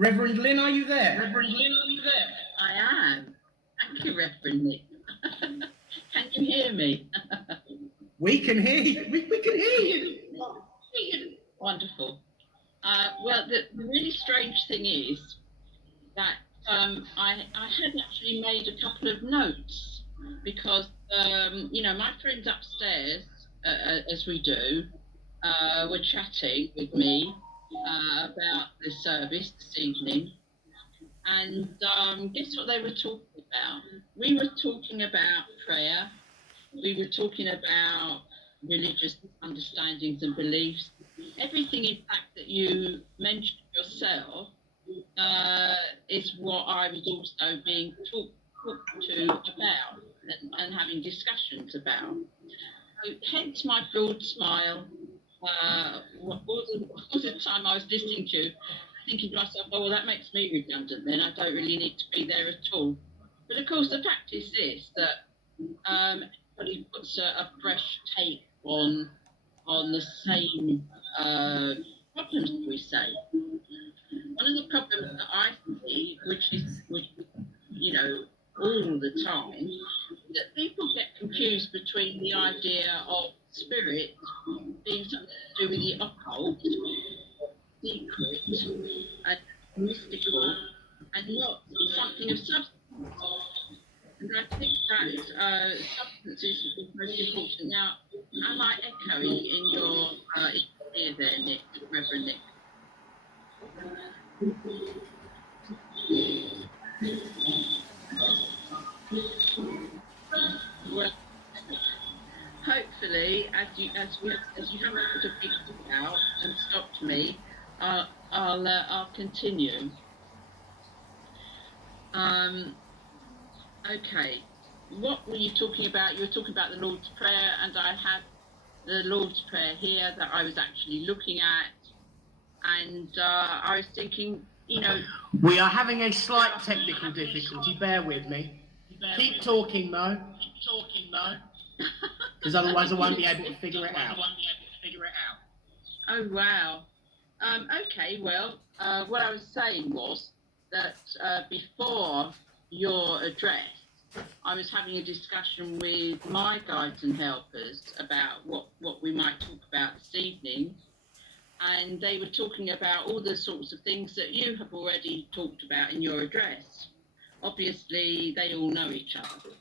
Reverend Lyn, are you there? Reverend Lyn, are you there? I am. Thank you, Reverend Nick. Can you hear me? We can hear you. We can hear you. Wonderful. Well, the really strange thing is that I had actually made a couple of notes because, my friends upstairs, as we do, were chatting with me about the service this evening. And guess what they were talking about? We were talking about prayer. We were talking about religious understandings and beliefs. Everything, in fact, that you mentioned yourself is what I was also being talked to about and having discussions about. So, hence my broad smile. All the time I was listening to you, thinking to myself, oh, well, that makes me redundant then. I don't really need to be there at all. But of course, the fact is this, that everybody puts a fresh take on the same problems, we say. One of the problems that I see, which all the time, that people get confused between the idea of spirit being something to do with the occult, secret, and mystical, and not something of substance. And I think that substance is most important. Now, am I echoing in your ear there, Nick, Reverend Nick? Well, hopefully, as you haven't put a big out and stopped me, I'll continue. Okay, what were you talking about? You were talking about the Lord's Prayer, and I had the Lord's Prayer here that I was actually looking at, and I was thinking, We are having a slight technical difficulty. Bear with me. Keep talking, Mo. Because otherwise I won't be able to figure it out. Oh, wow. Okay, well, what I was saying was that before your address, I was having a discussion with my guides and helpers about what we might talk about this evening. And they were talking about all the sorts of things that you have already talked about in your address. Obviously, they all know each other.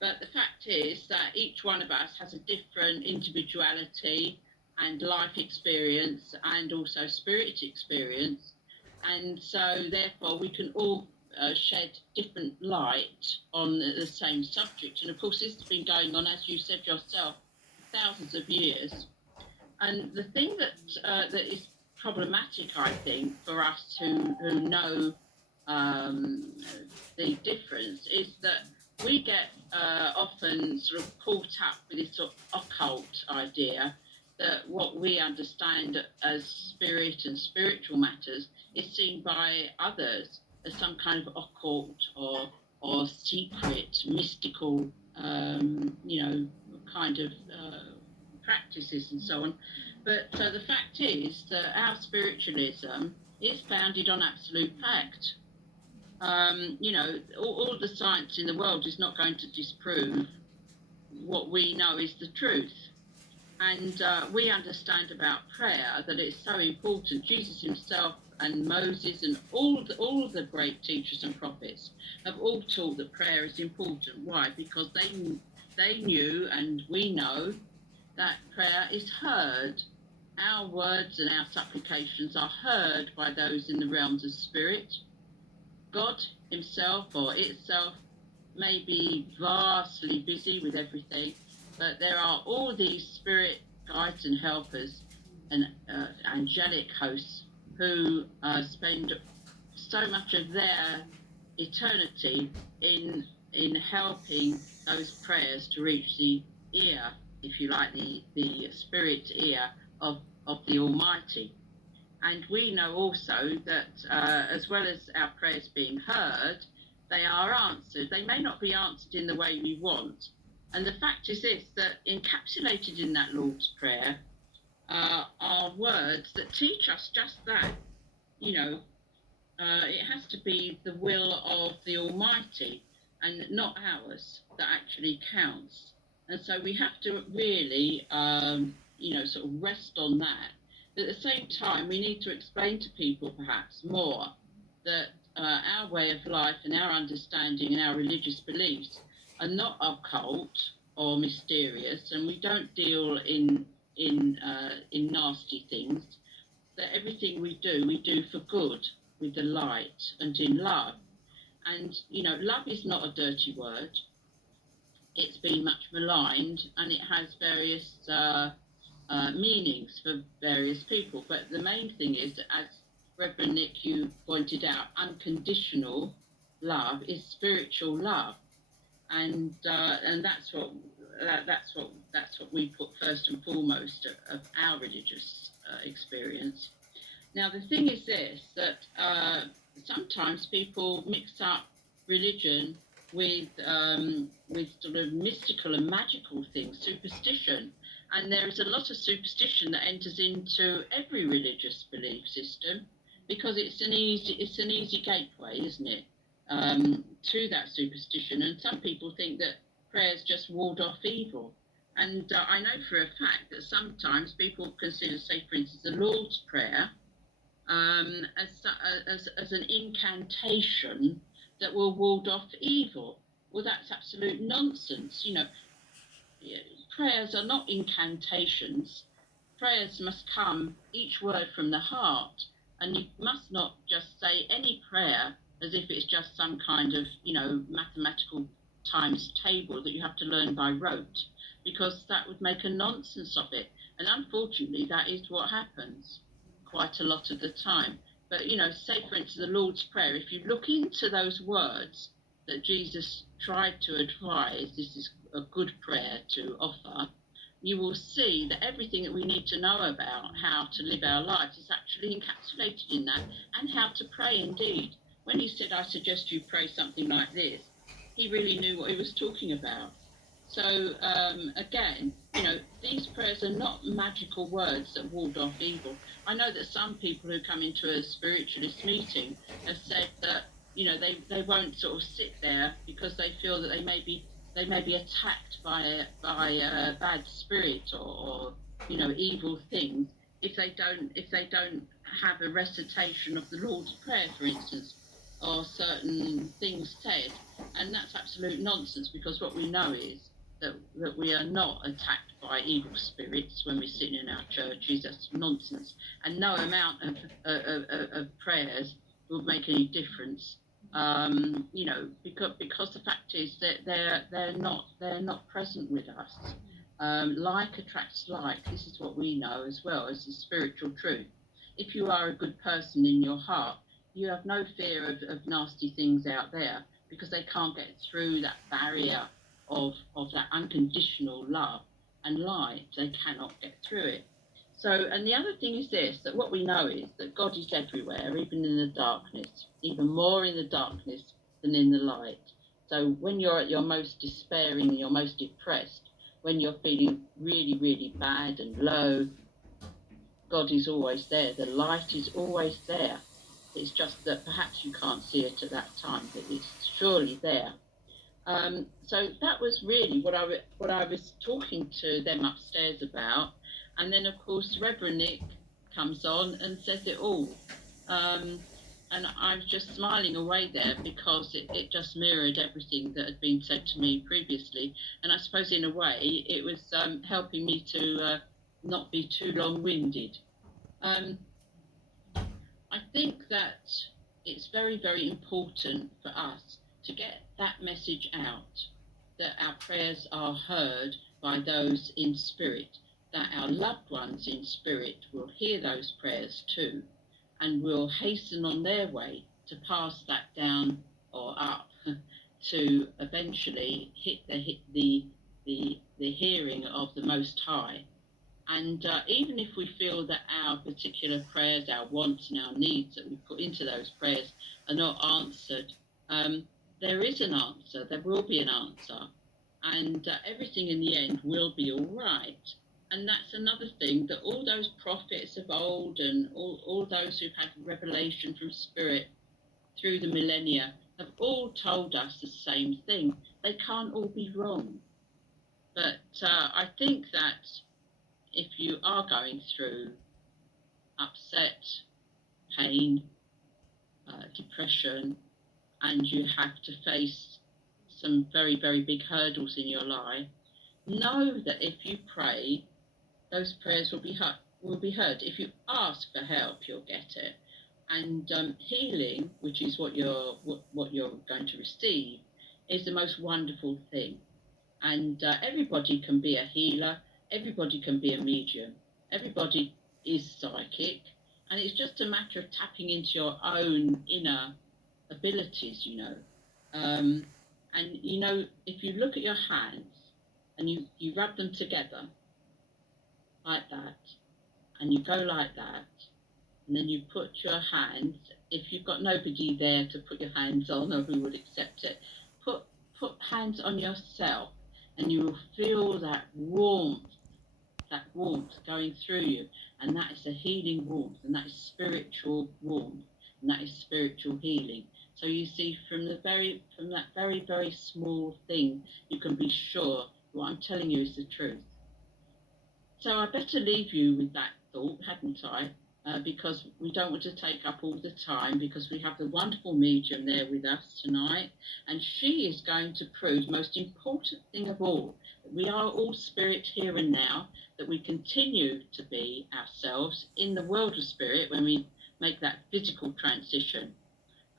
But the fact is that each one of us has a different individuality and life experience and also spirit experience. And so, therefore, we can all shed different light on the same subject. And of course, this has been going on, as you said yourself, thousands of years. And the thing that is problematic, I think, for us who know the difference is that we get often sort of caught up with this sort of occult idea that what we understand as spirit and spiritual matters is seen by others as some kind of occult or secret, mystical, kind of practices and so on. But the fact is that our spiritualism is founded on absolute fact. All the science in the world is not going to disprove what we know is the truth. And we understand about prayer that it's so important. Jesus himself and Moses and all the great teachers and prophets have all taught that prayer is important. Why? Because they knew, and we know, that prayer is heard. Our words and our supplications are heard by those in the realms of spirit. God himself or itself may be vastly busy with everything, but there are all these spirit guides and helpers and angelic hosts who spend so much of their eternity in helping those prayers to reach the ear, if you like, the spirit ear of the Almighty. And we know also that as well as our prayers being heard, they are answered. They may not be answered in the way we want. And the fact is this, that encapsulated in that Lord's Prayer are words that teach us just that. it has to be the will of the Almighty and not ours that actually counts. And so we have to really, sort of rest on that. But at the same time, we need to explain to people perhaps more that our way of life and our understanding and our religious beliefs are not occult or mysterious, and we don't deal in nasty things. That everything we do for good, with the light and in love. And love is not a dirty word. It's been much maligned, and it has various meanings for various people. But the main thing is, as Reverend Nick, you pointed out, unconditional love is spiritual love, and that's what we put first and foremost of our religious experience. Now the thing is this, that sometimes people mix up religion with sort of mystical and magical things, superstition. And there is a lot of superstition that enters into every religious belief system, because it's an easy gateway, isn't it, to that superstition. And some people think that prayers just ward off evil. And I know for a fact that sometimes people consider, say, for instance, the Lord's Prayer as an incantation that will ward off evil. Well, that's absolute nonsense. Prayers are not incantations. Prayers must come, each word, from the heart, and you must not just say any prayer as if it's just some kind of, mathematical times table that you have to learn by rote, because that would make a nonsense of it. And unfortunately, that is what happens quite a lot of the time. But, say, for instance, the Lord's Prayer, if you look into those words that Jesus tried to advise, this is a good prayer to offer, you will see that everything that we need to know about how to live our lives is actually encapsulated in that, and how to pray indeed. When he said, I suggest you pray something like this, he really knew what he was talking about. So, again, these prayers are not magical words that ward off evil. I know that some people who come into a spiritualist meeting have said that, they won't sort of sit there because they feel that they may be attacked by a bad spirit or evil things if they don't have a recitation of the Lord's Prayer, for instance, or certain things said. And that's absolute nonsense, because what we know is that we are not attacked by evil spirits when we're sitting in our churches. That's nonsense. And no amount of prayers will make any difference. Because the fact is that they're not present with us. Like attracts like. This is what we know as well as the spiritual truth. If you are a good person in your heart, you have no fear of nasty things out there, because they can't get through that barrier of that unconditional love and light. They cannot get through it. So, and the other thing is this, that what we know is that God is everywhere, even in the darkness, even more in the darkness than in the light. So when you're at your most despairing and you're most depressed, when you're feeling really, really bad and low, God is always there. The light is always there. It's just that perhaps you can't see it at that time, but it's surely there. So that was really what I was talking to them upstairs about. And then, of course, Reverend Nick comes on and says it all. And I was just smiling away there, because it just mirrored everything that had been said to me previously. And I suppose in a way it was helping me to not be too long-winded. I think that it's very, very important for us to get that message out, that our prayers are heard by those in spirit, that our loved ones in spirit will hear those prayers too, and will hasten on their way to pass that down or up to eventually hit the hearing of the Most High. And even if we feel that our particular prayers, our wants and our needs that we put into those prayers are not answered, there is an answer, there will be an answer, and everything in the end will be all right. And that's another thing, that all those prophets of old and all those who've had revelation from Spirit, through the millennia have all told us the same thing. They can't all be wrong. But I think that if you are going through upset, pain, depression, and you have to face some very, very big hurdles in your life, know that if you pray, those prayers will be heard. If you ask for help, you'll get it. And healing, which is what you're going to receive, is the most wonderful thing. And everybody can be a healer. Everybody can be a medium. Everybody is psychic. And it's just a matter of tapping into your own inner abilities, you know. And, you know, if you look at your hands and you rub them together like that, and you go like that, and then you put your hands, if you've got nobody there to put your hands on or who would accept it, put hands on yourself, and you will feel that warmth going through you, and that is a healing warmth, and that is spiritual warmth, and that is spiritual healing. So you see, from that very, very small thing, you can be sure what I'm telling you is the truth. So I better leave you with that thought, hadn't I? Because we don't want to take up all the time, because we have the wonderful medium there with us tonight, and she is going to prove the most important thing of all, that we are all spirit here and now, that we continue to be ourselves in the world of spirit when we make that physical transition,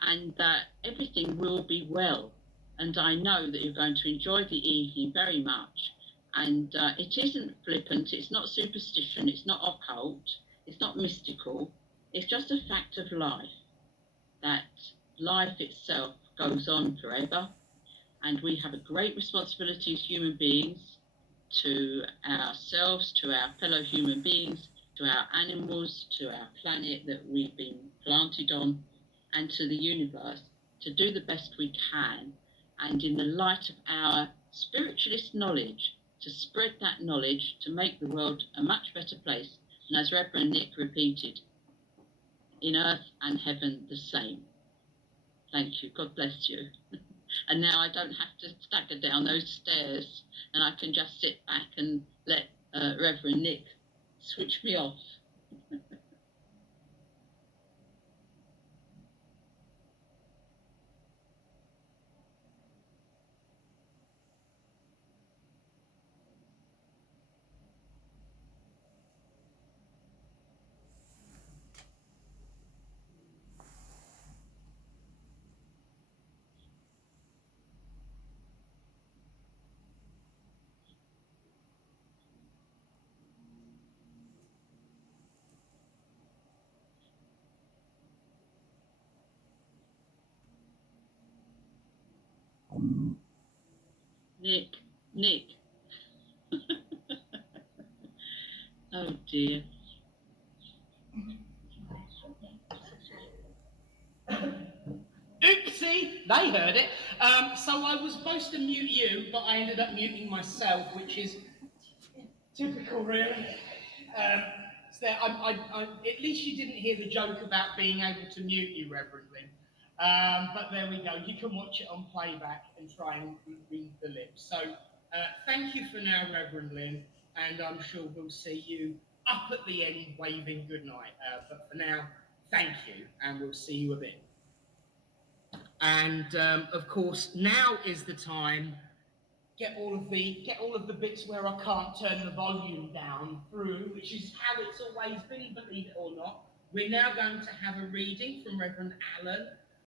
and that everything will be well. And I know that you're going to enjoy the evening very much. And it isn't flippant, it's not superstition, it's not occult, it's not mystical, it's just a fact of life, that life itself goes on forever, and we have a great responsibility as human beings to ourselves, to our fellow human beings, to our animals, to our planet that we've been planted on, and to the universe, to do the best we can, and in the light of our spiritualist knowledge, to spread that knowledge to make the world a much better place. And as Reverend Nick repeated, in earth and heaven the same. Thank you. God bless you. And now I don't have to stagger down those stairs, and I can just sit back and let Reverend Nick switch me off. Nick. Oh dear. Oopsie, they heard it. So I was supposed to mute you, but I ended up muting myself, which is typical, really. So at least you didn't hear the joke about being able to mute you, Reverend Lyn. But there we go. You can watch it on playback and try and read the lips. So thank you for now, Reverend Lyn, and I'm sure we'll see you up at the end waving goodnight. But for now, thank you, and we'll see you a bit. And of course, now is the time. Get all of the bits where I can't turn the volume down through, which is how it's always been, believe it or not. We're now going to have a reading from Reverend Alan